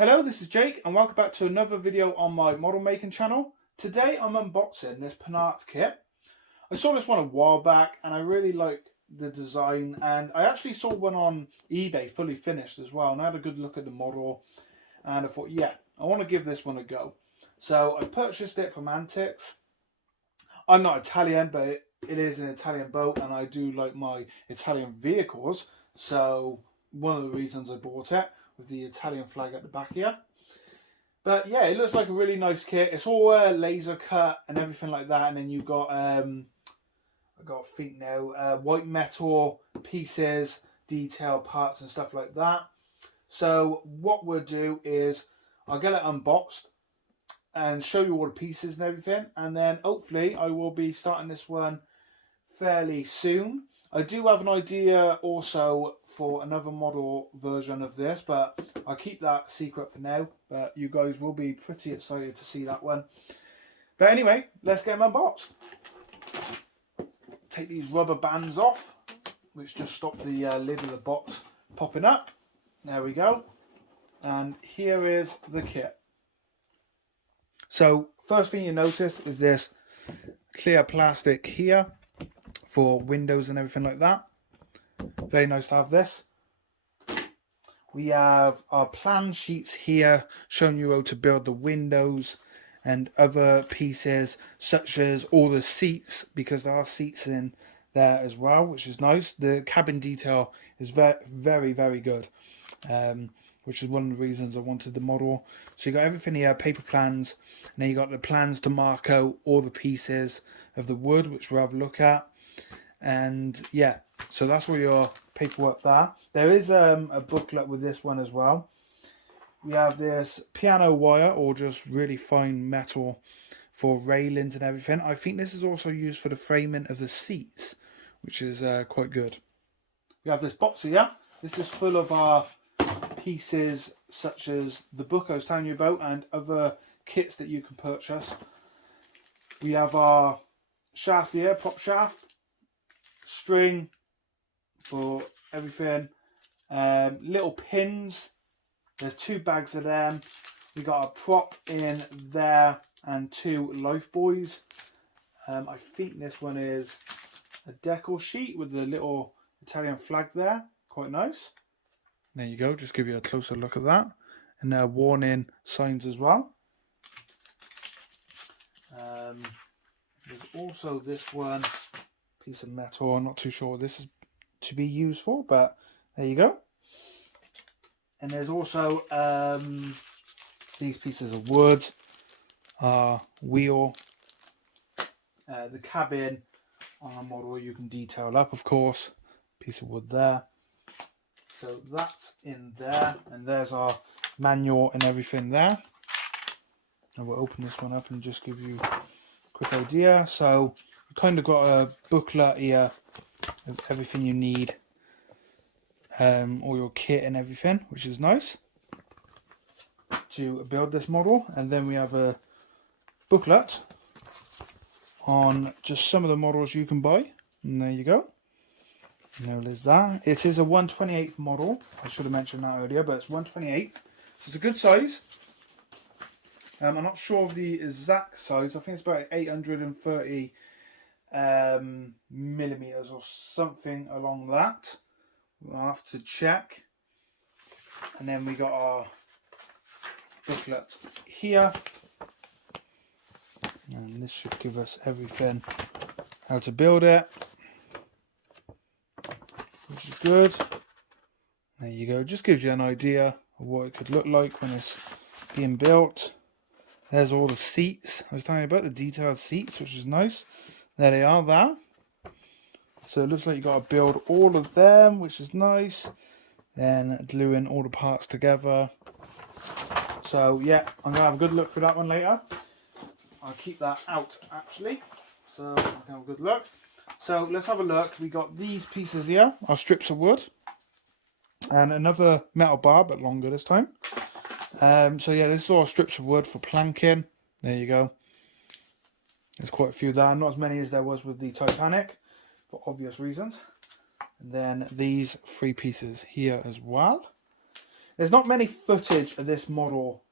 Hello, this is Jake and welcome back to another video on my model making channel. Today I'm unboxing this Panart kit. I saw this one a while back and I really like the design, and I actually saw one on eBay fully finished as well, and I had a good look at the model and I thought, yeah, I want to give this one a go. So I purchased it from Antics. I'm not Italian, but it is an Italian boat and I do like my Italian vehicles, so one of the reasons I bought it, with the Italian flag at the back here. But yeah, it looks like a really nice kit. It's all laser cut and everything like that, and then you've got I got feet now, white metal pieces, detail parts and stuff like that. So what we'll do is I'll get it unboxed and show you all the pieces and everything, and then hopefully I will be starting this one fairly soon. I do have an idea also for another model version of this, but I'll keep that secret for now. But you guys will be pretty excited to see that one. But anyway, let's get them unboxed. Take these rubber bands off, which just stop the lid of the box popping up. There we go. And here is the kit. So first thing you notice is this clear plastic here for windows and everything like that. Very nice to have this. We have our plan sheets here showing you how to build the windows and other pieces, such as all the seats, because there are seats in there as well, which is nice. The cabin detail is very, very good, which is one of the reasons I wanted the model. So you got everything here, paper plans, and then you got the plans to mark out all the pieces of the wood, which we'll have a look at. And yeah, so that's all your paperwork there. There is a booklet with this one as well. We have this piano wire, or just really fine metal for railings and everything. I think this is also used for the framing of the seats, which is quite good. We have this box here. This is full of our pieces, such as the book I was telling you about and other kits that you can purchase. We have our shaft here, prop shaft, string for everything, little pins. There's 2 bags of them. We got a prop in there and 2 life buoys. I think this one is a decal sheet with the little Italian flag there. Quite nice. There you go, just give you a closer look at that. And warning signs as well. There's also this one piece of metal. I'm not too sure what this is to be used for, but there you go. And there's also these pieces of wood, wheel, the cabin on a model you can detail up, of course, piece of wood there. So that's in there, and there's our manual and everything there. And we'll open this one up and just give you a quick idea. So you kind of got a booklet here of everything you need, all your kit and everything, which is nice to build this model. And then we have a booklet on just some of the models you can buy, and there you go. Now there's that. It is a 1/28 model. I should have mentioned that earlier, but it's 1/28. So it's a good size. I'm not sure of the exact size. I think it's about 830 millimeters or something along that. We'll have to check. And then we got our booklet here, and this should give us everything how to build it, which is good. There you go, just gives you an idea of what it could look like when it's being built. There's all the seats. I was telling you about the detailed seats, which is nice. There they are there. So it looks like you got to build all of them, which is nice. Then gluing all the parts together. So yeah, I'm going to have a good look through that one later. I'll keep that out actually, so I can have a good look. So let's have a look. We got these pieces here, our strips of wood. And another metal bar, but longer this time. So yeah, this is all strips of wood for planking. There you go. There's quite a few there, not as many as there was with the Titanic, for obvious reasons. And then these 3 pieces here as well. There's not many footage of this model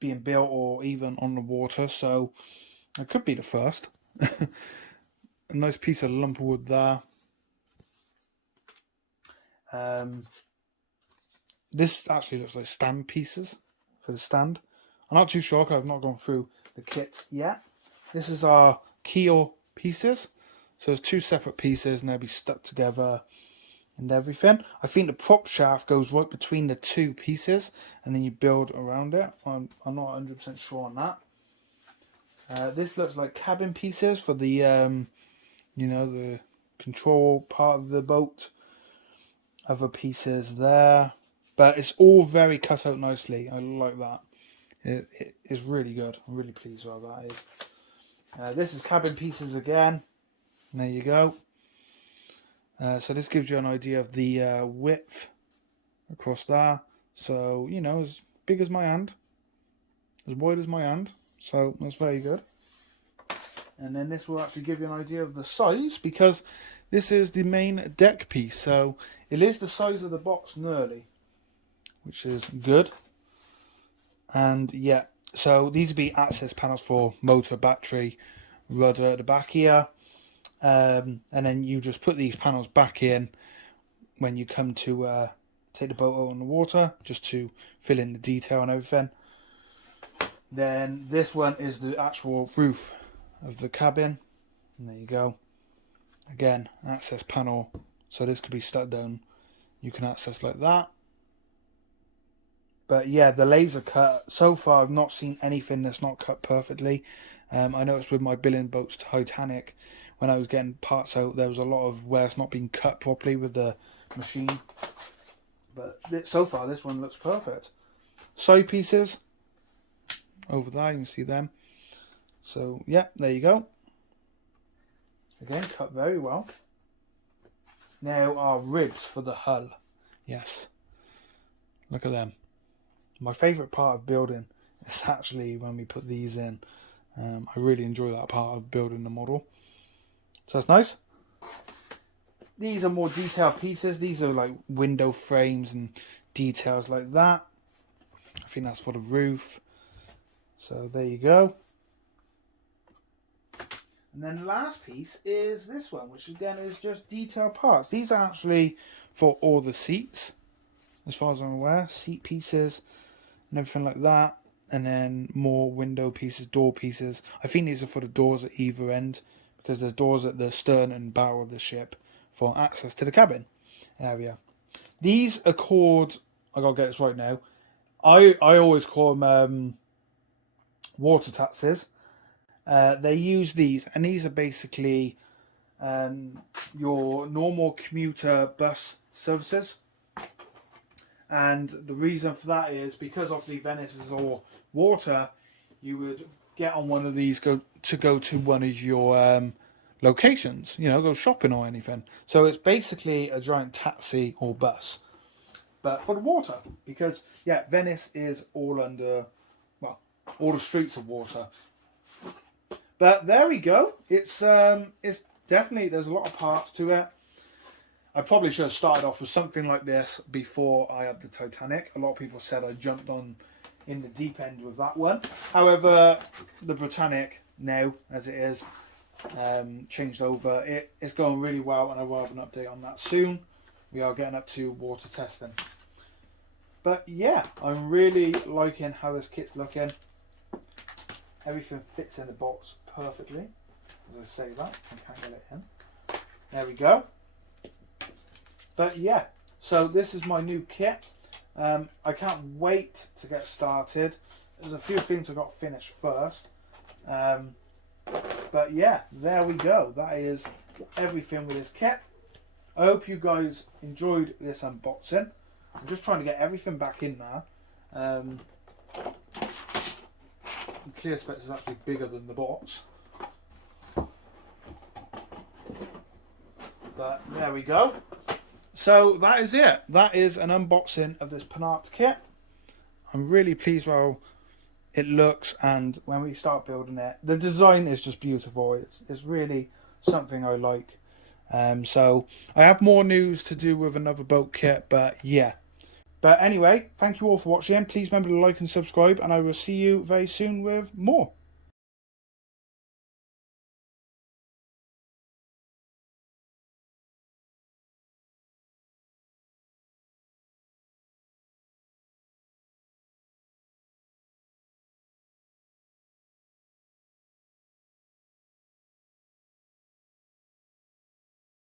being built or even on the water, so it could be the first. A nice piece of lump of wood there. This actually looks like stand pieces for the stand. I'm not too sure because I've not gone through the kit yet. This is our keel pieces. So there's two separate pieces and they'll be stuck together and everything. I think the prop shaft goes right between the two pieces and then you build around it. I'm not 100% sure on that. This looks like cabin pieces for the, you know, the control part of the boat. Other pieces there. But it's all very cut out nicely. I like that. It is really good. I'm really pleased with how that is. This is cabin pieces again. And there you go. So this gives you an idea of the width across there. So, you know, as big as my hand. As wide as my hand. So that's very good. And then this will actually give you an idea of the size, because this is the main deck piece. So it is the size of the box nearly, which is good. And yeah, so these would be access panels for motor, battery, rudder at the back here. And then you just put these panels back in when you come to take the boat out on the water, just to fill in the detail and everything. Then this one is the actual roof of the cabin. And there you go. Again, access panel. So this could be stuck down. You can access like that. But yeah, the laser cut, so far I've not seen anything that's not cut perfectly. I noticed with my billion boats Titanic, when I was getting parts out, there was a lot of where it's not being cut properly with the machine. But so far this one looks perfect. Side pieces, over there, you can see them. So yeah, there you go. Again, cut very well. Now our ribs for the hull. Yes, look at them. My favourite part of building is actually when we put these in. I really enjoy that part of building the model. So that's nice. These are more detailed pieces. These are like window frames and details like that. I think that's for the roof. So there you go. And then the last piece is this one, which again is just detailed parts. These are actually for all the seats, as far as I'm aware. Seat pieces and everything like that. And then more window pieces, door pieces. I think these are for the doors at either end, because there's doors at the stern and bow of the ship for access to the cabin area. These are called, I gotta get this right now, I always call them water taxis. They use these, and these are basically your normal commuter bus services. And the reason for that is because obviously Venice is all water, you would get on one of these go to one of your locations, you know, go shopping or anything. So it's basically a giant taxi or bus, but for the water, because yeah, Venice is all under, well, all the streets of water. But there we go. It's definitely, there's a lot of parts to it. I probably should have started off with something like this before I had the Titanic. A lot of people said I jumped on in the deep end with that one. However, the Britannic now, as it is, changed over. It's going really well, and I will have an update on that soon. We are getting up to water testing. But yeah, I'm really liking how this kit's looking. Everything fits in the box perfectly. As I say that, I can't get it in. There we go. But yeah, so this is my new kit. I can't wait to get started. There's a few things I've got to finish first. But yeah, there we go. That is everything with this kit. I hope you guys enjoyed this unboxing. I'm just trying to get everything back in there. The clear specs is actually bigger than the box. But there we go. So that is it. That is an unboxing of this Panart kit. I'm really pleased with how it looks, and when we start building it, the design is just beautiful. It's really something I like. So I have more news to do with another boat kit, but yeah, But anyway, thank you all for watching. Please remember to like and subscribe, and I will see you very soon with more.